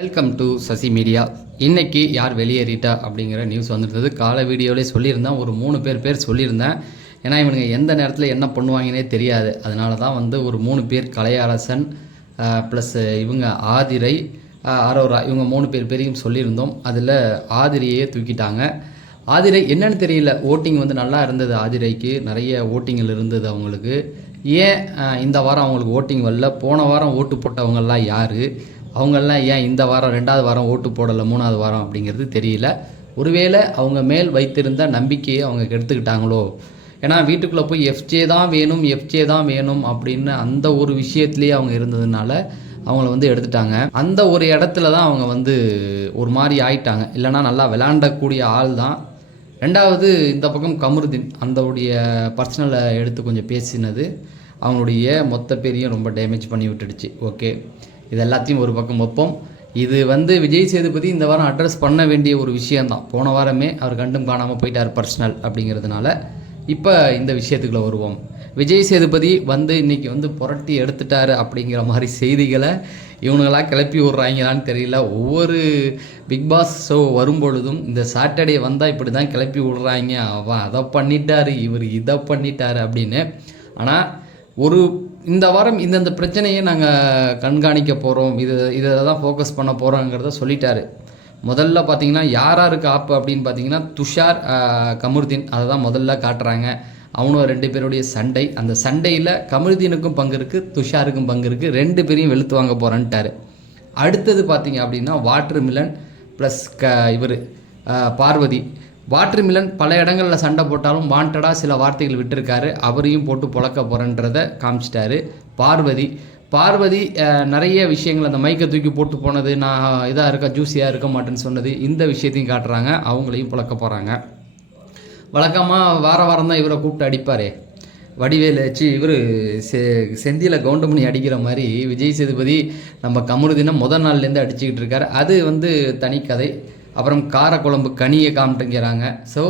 Welcome to Sasi media இன்னைக்கு யார் வெளியேறிட்டா அப்படிங்கிற நியூஸ் வந்திருந்தது. கால வீடியோவிலே சொல்லியிருந்தேன். ஒரு மூணு பேர் பேர் சொல்லியிருந்தேன். ஏன்னா இவனுங்க எந்த நேரத்தில் என்ன பண்ணுவாங்கன்னே தெரியாது. அதனால தான் வந்து ஒரு மூணு பேர் கலையரசன் ப்ளஸ் இவங்க ஆதிரை அரோரா இவங்க மூணு பேர் பேரையும் சொல்லியிருந்தோம். அதில் ஆதிரையே தூக்கிட்டாங்க. ஆதிரை என்னன்னு தெரியல. ஓட்டிங் வந்து நல்லா இருந்தது ஆதிரைக்கு. நிறைய ஓட்டிங்கள் இருந்தது அவங்களுக்கு. ஏன் இந்த வாரம் அவங்களுக்கு ஓட்டிங் வரல? போன வாரம் ஓட்டு போட்டவங்கெல்லாம் யார்? அவங்கெல்லாம் ஏன் இந்த வாரம் ரெண்டாவது வாரம் ஓட்டு போடலை மூணாவது வாரம் அப்படிங்கிறது தெரியல. ஒருவேளை அவங்க மேல் வைத்திருந்த நம்பிக்கையை அவங்க கெடுத்துக்கிட்டாங்களோ? ஏன்னா வீட்டுக்குள்ளே போய் எஃப்ஜே தான் வேணும் எஃப்ஜே தான் வேணும் அப்படின்னு அந்த ஒரு விஷயத்துலேயே அவங்க இருந்ததுனால அவங்கள வந்து எடுத்துட்டாங்க. அந்த ஒரு இடத்துல தான் அவங்க வந்து ஒரு மாதிரி ஆயிட்டாங்க. இல்லைன்னா நல்லா விளாண்டக்கூடிய ஆள் தான். ரெண்டாவது இந்த பக்கம் கமருதீன் அந்தவுடைய பர்சனலை எடுத்து கொஞ்சம் பேசினது அவங்களுடைய மொத்த பேரையும் ரொம்ப டேமேஜ் பண்ணி விட்டுடுச்சு. ஓகே இது எல்லாத்தையும் ஒரு பக்கம் வைப்போம். இது வந்து விஜய் சேதுபதி இந்த வாரம் அட்ரஸ் பண்ண வேண்டிய ஒரு விஷயந்தான் போன வாரமே அவர் கண்டும் காணாமல் போயிட்டார் பர்சனல் அப்படிங்கிறதுனால. இப்போ இந்த விஷயத்துக்குள்ளே வருவோம். விஜய் சேதுபதி வந்து இன்னைக்கு வந்து புரட்டி எடுத்துட்டாரு அப்படிங்கிற மாதிரி செய்திகளை இவனுங்களா கிளப்பி விட்றாங்களான்னு தெரியல. ஒவ்வொரு பிக் பாஸ் ஷோ வரும்பொழுதும் இந்த சாட்டர்டே வந்தால் இப்படி தான் கிளப்பி விட்றாங்க. அவன் அதை பண்ணிட்டாரு இவர் இதை பண்ணிட்டாரு அப்படின்னு. ஆனால் ஒரு இந்த வாரம் இந்தந்த பிரச்சனையை நாங்கள் கண்காணிக்க போகிறோம் இது இதை தான் ஃபோக்கஸ் பண்ண போகிறோங்கிறத சொல்லிட்டாரு. முதல்ல பார்த்தீங்கன்னா யார் யாருக்கு ஆப்பு அப்படின்னு பார்த்தீங்கன்னா துஷார் கமருதீன். அதை தான் முதல்ல காட்டுறாங்க. அவனும் ரெண்டு பேருடைய சண்டை. அந்த சண்டையில் கமருதீனுக்கும் பங்கு இருக்குது துஷாருக்கும் பங்கு இருக்குது ரெண்டு பேரையும் வெளுத்து வாங்க போகிறேன்ட்டாரு அடுத்தது பார்த்தீங்க அப்படின்னா வாட்டர் மிலன் ப்ளஸ் க இவர் பார்வதி. வாட்டர் மில்லன் பல இடங்களில் சண்டை போட்டாலும் வாண்டடாக சில வார்த்தைகள் விட்டுருக்காரு. அவரையும் போட்டு பொழக்க போகிறன்றதை காமிச்சிட்டாரு பார்வதி. பார்வதி நிறைய விஷயங்கள் அந்த மைக்கை தூக்கி போட்டு போனது நான் இதாக இருக்க ஜூஸியாக இருக்க மாட்டேன்னு சொன்னது இந்த விஷயத்தையும் காட்டுறாங்க. அவங்களையும் புழக்க போகிறாங்க வழக்கமாக வார வாரம் தான் இவரை கூப்பிட்டு அடிப்பாரே. வடிவேலு வச்சு இவர் செ செந்தியில் கவுண்டமணி அடிக்கிற மாதிரி விஜய் சேதுபதி நம்ம கமருதினம் முதல் நாள்லேருந்து அடிச்சுக்கிட்டு இருக்கார். அது வந்து தனி கதை. அப்புறம் காரக்குழம்பு கனியை காமிட்டுங்கிறாங்க. ஸோ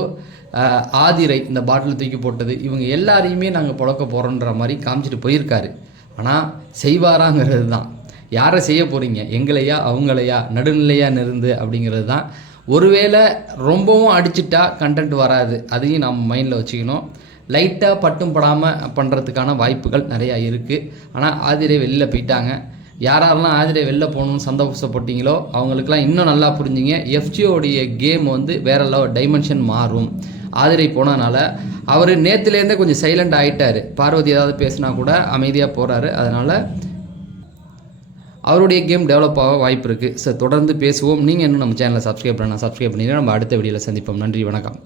ஆதிரை இந்த பாட்டில் தூக்கி போட்டது. இவங்க எல்லாரையுமே நாங்கள் புழக்க போகிறோன்ற மாதிரி காமிச்சிட்டு போயிருக்காரு. ஆனால் செய்வாராங்கிறது தான். யாரை செய்ய போகிறீங்க எங்களையா? அவங்களையா? நடுநிலையாக நிருந்து அப்படிங்கிறது தான். ஒருவேளை ரொம்பவும் அடிச்சிட்டா கண்டென்ட் வராது. அதையும் நம்ம மைண்டில் வச்சுக்கணும். லைட்டாக பட்டும் படாமல் பண்ணுறதுக்கான வாய்ப்புகள் நிறையா இருக்குது ஆனால் ஆதிரை வெளியில் போயிட்டாங்க. யார் யாரெல்லாம் ஆதிரை வெளில போகணும்னு சந்தோஷப்பட்டீங்களோ அவங்களுக்குலாம் இன்னும் நல்லா புரிஞ்சுங்க. எஃப்ஜியோடைய கேம் வந்து வேற லெவல் டைமென்ஷன் மாறும். ஆதிரை போனதுனால அவர் நேற்றுலேருந்தே கொஞ்சம் சைலண்ட் ஆகிட்டார் பார்வதி ஏதாவது பேசினா கூட அமைதியாக போகிறாரு அதனால் அவருடைய கேம் டெவலப் ஆக வாய்ப்பு இருக்குது ஸோ தொடர்ந்து பேசுவோம். நீங்கள் இன்னும் நம்ம சேனலை சப்ஸ்கிரைப் பண்ணால் சப்ஸ்கிரைப் பண்ணிங்கன்னா நம்ம அடுத்த வீடியோவில் சந்திப்போம். நன்றி வணக்கம்.